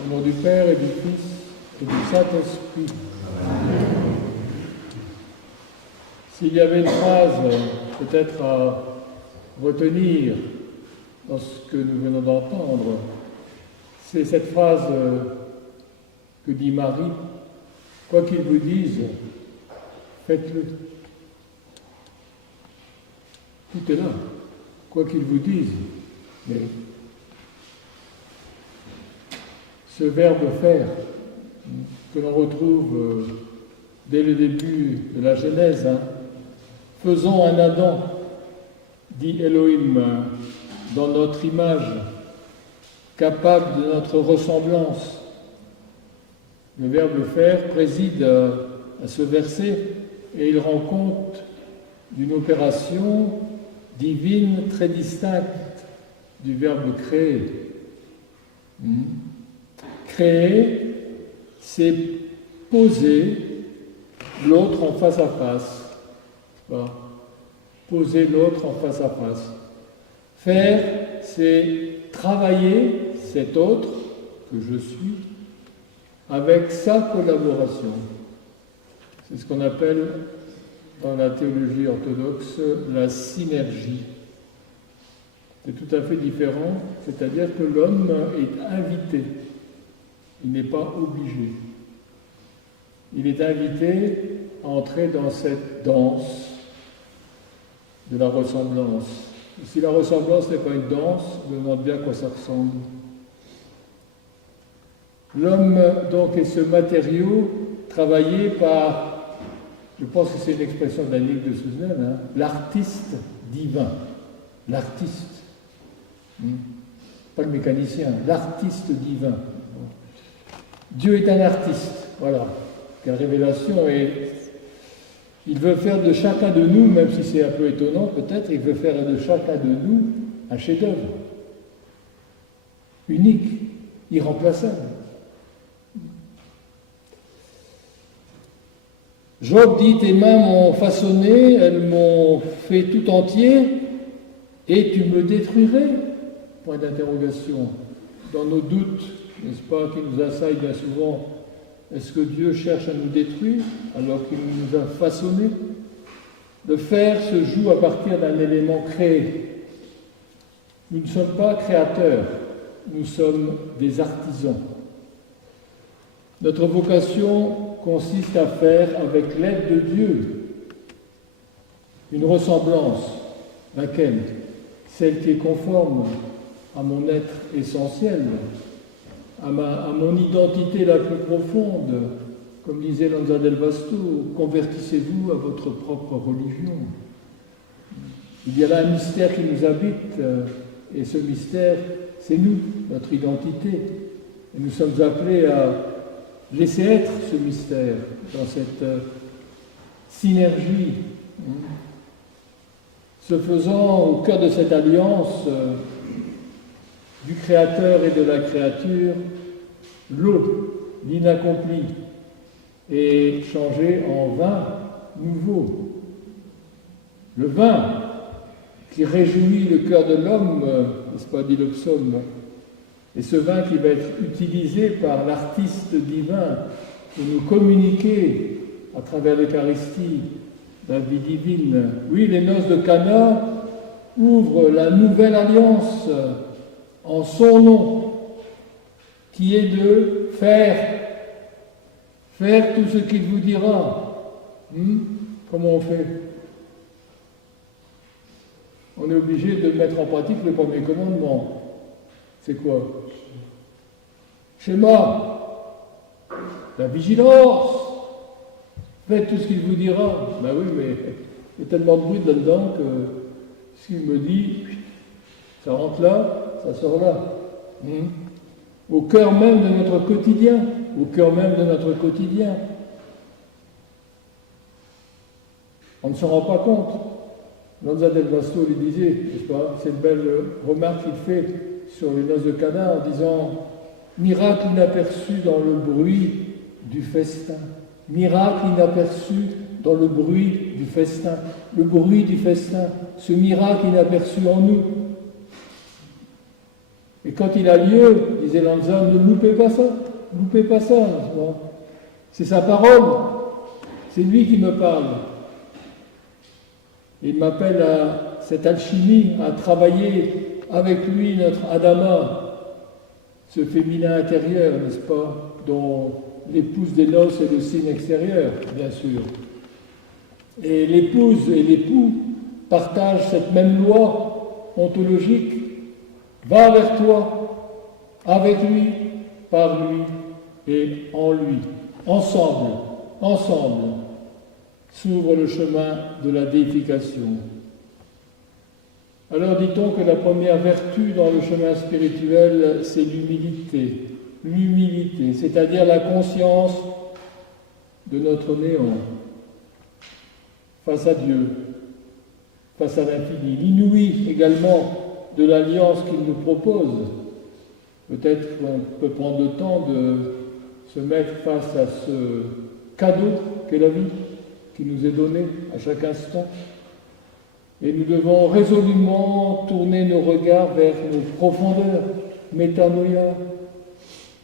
Au nom du Père et du Fils et du Saint-Esprit. S'il y avait une phrase peut-être à retenir dans ce que nous venons d'entendre, c'est cette phrase que dit Marie, « Quoi qu'ils vous disent, faites-le ». Tout est là, quoi qu'ils vous disent. Mais ce verbe faire, que l'on retrouve dès le début de la Genèse, faisons un Adam, dit Elohim, dans notre image, capable de notre ressemblance. Le verbe faire préside à ce verset et il rend compte d'une opération divine très distincte du verbe créer. Créer, c'est poser l'autre en face à face. Poser l'autre en face à face. Faire, c'est travailler cet autre que je suis avec sa collaboration. C'est ce qu'on appelle dans la théologie orthodoxe la synergie. C'est tout à fait différent, c'est-à-dire que l'homme est invité, il n'est pas obligé. Il est invité à entrer dans cette danse de la ressemblance. Et si la ressemblance n'est pas une danse, je me demande bien à quoi ça ressemble. L'homme, donc, est ce matériau travaillé par, je pense que c'est une expression d'Annick de Souzenel, l'artiste divin. L'artiste. Pas le mécanicien, l'artiste divin. Dieu est un artiste, voilà. Quelle révélation. Et il veut faire de chacun de nous, même si c'est un peu étonnant peut-être, il veut faire de chacun de nous un chef-d'œuvre. Unique, irremplaçable. Job dit, tes mains m'ont façonné, elles m'ont fait tout entier, et tu me détruirais? Point d'interrogation. Dans nos doutes, n'est-ce pas, qui nous assaillent bien souvent, est-ce que Dieu cherche à nous détruire alors qu'il nous a façonnés? Le faire se joue à partir d'un élément créé. Nous ne sommes pas créateurs, nous sommes des artisans. Notre vocation consiste à faire avec l'aide de Dieu une ressemblance. Laquelle? Celle qui est conforme à mon être essentiel, à mon identité la plus profonde, comme disait Lanza del Vasto, convertissez-vous à votre propre religion. Il y a là un mystère qui nous habite, et ce mystère, c'est nous, notre identité. Et nous sommes appelés à laisser être ce mystère dans cette synergie. Se faisant au cœur de cette alliance du Créateur et de la créature, l'eau, l'inaccompli, est changé en vin nouveau. Le vin qui réjouit le cœur de l'homme, n'est-ce pas, dit le psaume, et ce vin qui va être utilisé par l'artiste divin pour nous communiquer à travers l'Eucharistie la vie divine. Oui, les noces de Cana ouvrent la nouvelle alliance en son nom, qui est de faire tout ce qu'il vous dira. Comment on fait? On est obligé de mettre en pratique le premier commandement. C'est quoi? Schéma, la vigilance. Faites tout ce qu'il vous dira. Ben oui, mais il y a tellement de bruit là-dedans que ce qu'il me dit, ça rentre là, ça sort là. Au cœur même de notre quotidien. Au cœur même de notre quotidien. On ne s'en rend pas compte. Lanza del Vasto lui disait, n'est-ce pas, c'est une belle remarque qu'il fait sur les noces de Cana en disant « Miracle inaperçu dans le bruit du festin ». Miracle inaperçu dans le bruit du festin. Le bruit du festin, ce miracle inaperçu en nous. Et quand il a lieu, disait Lanza, ne loupez pas ça, c'est sa parole, c'est lui qui me parle. Il m'appelle à cette alchimie, à travailler avec lui notre Adama, ce féminin intérieur, n'est-ce pas, dont l'épouse des noces est le signe extérieur, bien sûr. Et l'épouse et l'époux partagent cette même loi ontologique. Va vers toi, avec lui, par lui et en lui. Ensemble, s'ouvre le chemin de la déification. Alors dit-on que la première vertu dans le chemin spirituel, c'est l'humilité. L'humilité, c'est-à-dire la conscience de notre néant face à Dieu, face à l'infini. L'inouï également de l'alliance qu'il nous propose. Peut-être qu'on peut prendre le temps de se mettre face à ce cadeau qu'est la vie, qui nous est donné à chaque instant. Et nous devons résolument tourner nos regards vers nos profondeurs, métanoïa,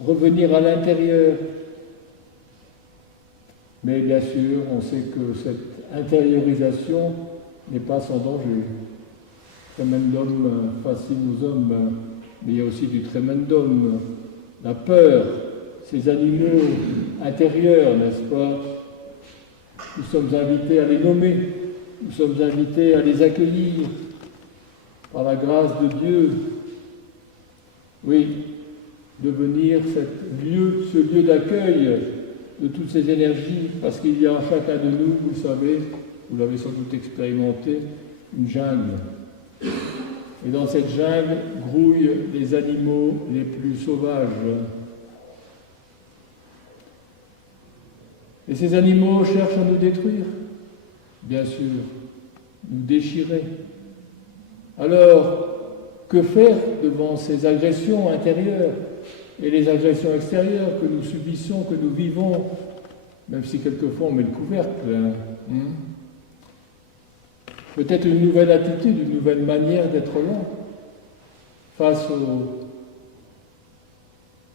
revenir à l'intérieur. Mais bien sûr, on sait que cette intériorisation n'est pas sans danger. Tremendum facile aux hommes, mais il y a aussi du tremendum, la peur, ces animaux intérieurs, n'est-ce pas? Nous sommes invités à les nommer, nous sommes invités à les accueillir par la grâce de Dieu. Oui, devenir ce lieu d'accueil de toutes ces énergies, parce qu'il y a en chacun de nous, vous le savez, vous l'avez sans doute expérimenté, une jungle. Et dans cette jungle grouillent les animaux les plus sauvages. Et ces animaux cherchent à nous détruire, bien sûr, nous déchirer. Alors, que faire devant ces agressions intérieures et les agressions extérieures que nous subissons, que nous vivons, même si quelquefois on met le couvercle, Peut-être une nouvelle attitude, une nouvelle manière d'être là, face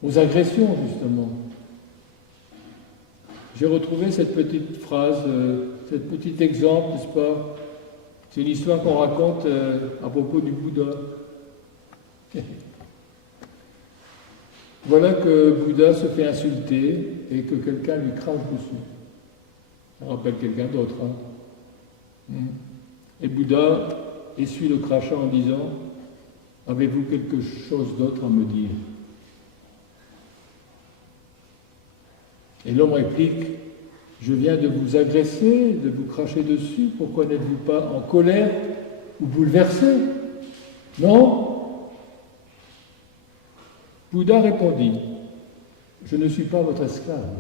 aux agressions, justement. J'ai retrouvé cette petite phrase, cet petit exemple, n'est-ce pas? C'est l'histoire qu'on raconte à propos du Bouddha. Voilà que Bouddha se fait insulter et que quelqu'un lui crache dessus. Ça rappelle quelqu'un d'autre. Et Bouddha essuie le crachat en disant « Avez-vous quelque chose d'autre à me dire ?» Et l'homme réplique « Je viens de vous agresser, de vous cracher dessus, pourquoi n'êtes-vous pas en colère ou bouleversé? Non ?» Bouddha répondit « Je ne suis pas votre esclave.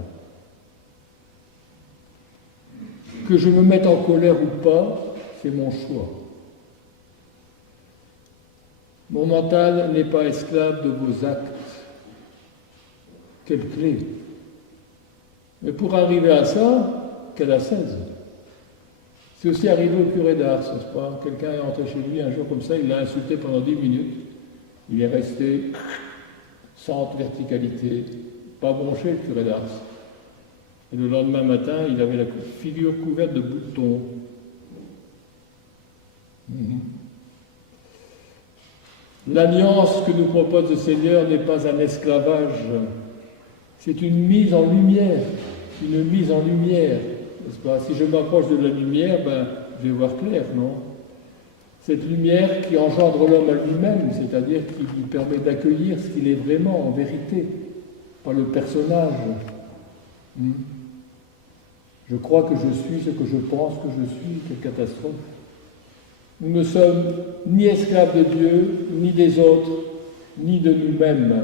Que je me mette en colère ou pas, c'est mon choix. Mon mental n'est pas esclave de vos actes. Quelle clé! Mais pour arriver à ça, quelle ascèse! C'est aussi arrivé au curé d'Ars, n'est-ce pas? Quelqu'un est rentré chez lui un jour comme ça, il l'a insulté pendant 10 minutes. Il est resté sans verticalité, pas bronché, le curé d'Ars. Et le lendemain matin, il avait la figure couverte de boutons. L'alliance que nous propose le Seigneur n'est pas un esclavage, c'est une mise en lumière, n'est-ce pas? Si je m'approche de la lumière, je vais voir clair, non? Cette lumière qui engendre l'homme à lui-même, c'est-à-dire qui lui permet d'accueillir ce qu'il est vraiment, en vérité, pas le personnage. Je crois que je suis ce que je pense que je suis, quelle catastrophe. Nous ne sommes ni esclaves de Dieu, ni des autres, ni de nous-mêmes.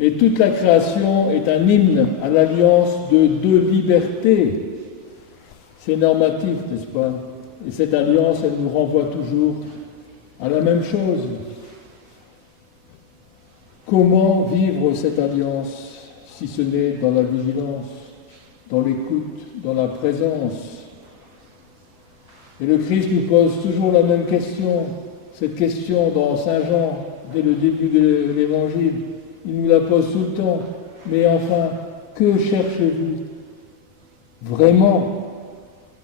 Et toute la création est un hymne à l'alliance de deux libertés. C'est normatif, n'est-ce pas? Et cette alliance, elle nous renvoie toujours à la même chose. Comment vivre cette alliance, si ce n'est dans la vigilance, dans l'écoute, dans la présence? Et le Christ nous pose toujours la même question. cette question dans Saint Jean, dès le début de l'Évangile, il nous la pose tout le temps. Mais enfin, que cherchez-vous? Vraiment,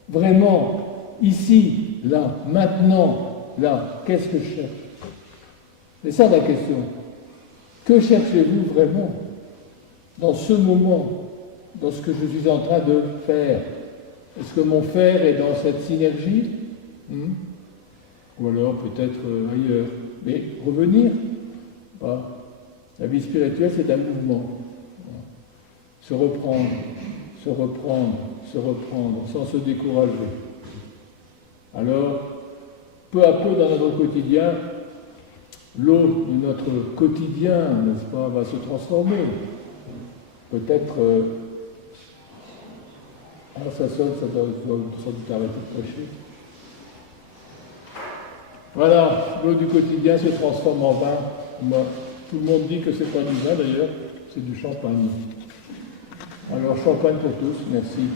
vraiment, ici, là, maintenant, là, qu'est-ce que je cherche? C'est ça la question. Que cherchez-vous vraiment dans ce moment, dans ce que je suis en train de faire? Est-ce que mon faire est dans cette synergie? Ou alors peut-être ailleurs. Mais revenir. La vie spirituelle, c'est un mouvement. Se reprendre, se reprendre, se reprendre, sans se décourager. Alors, peu à peu dans notre quotidien, l'eau de notre quotidien, n'est-ce pas, va se transformer. Peut-être... ça sonne, ça doit sans doute arrêter de prêcher. Voilà, l'eau du quotidien se transforme en vin. Tout le monde dit que c'est pas du vin d'ailleurs, c'est du champagne. Alors champagne pour tous, merci.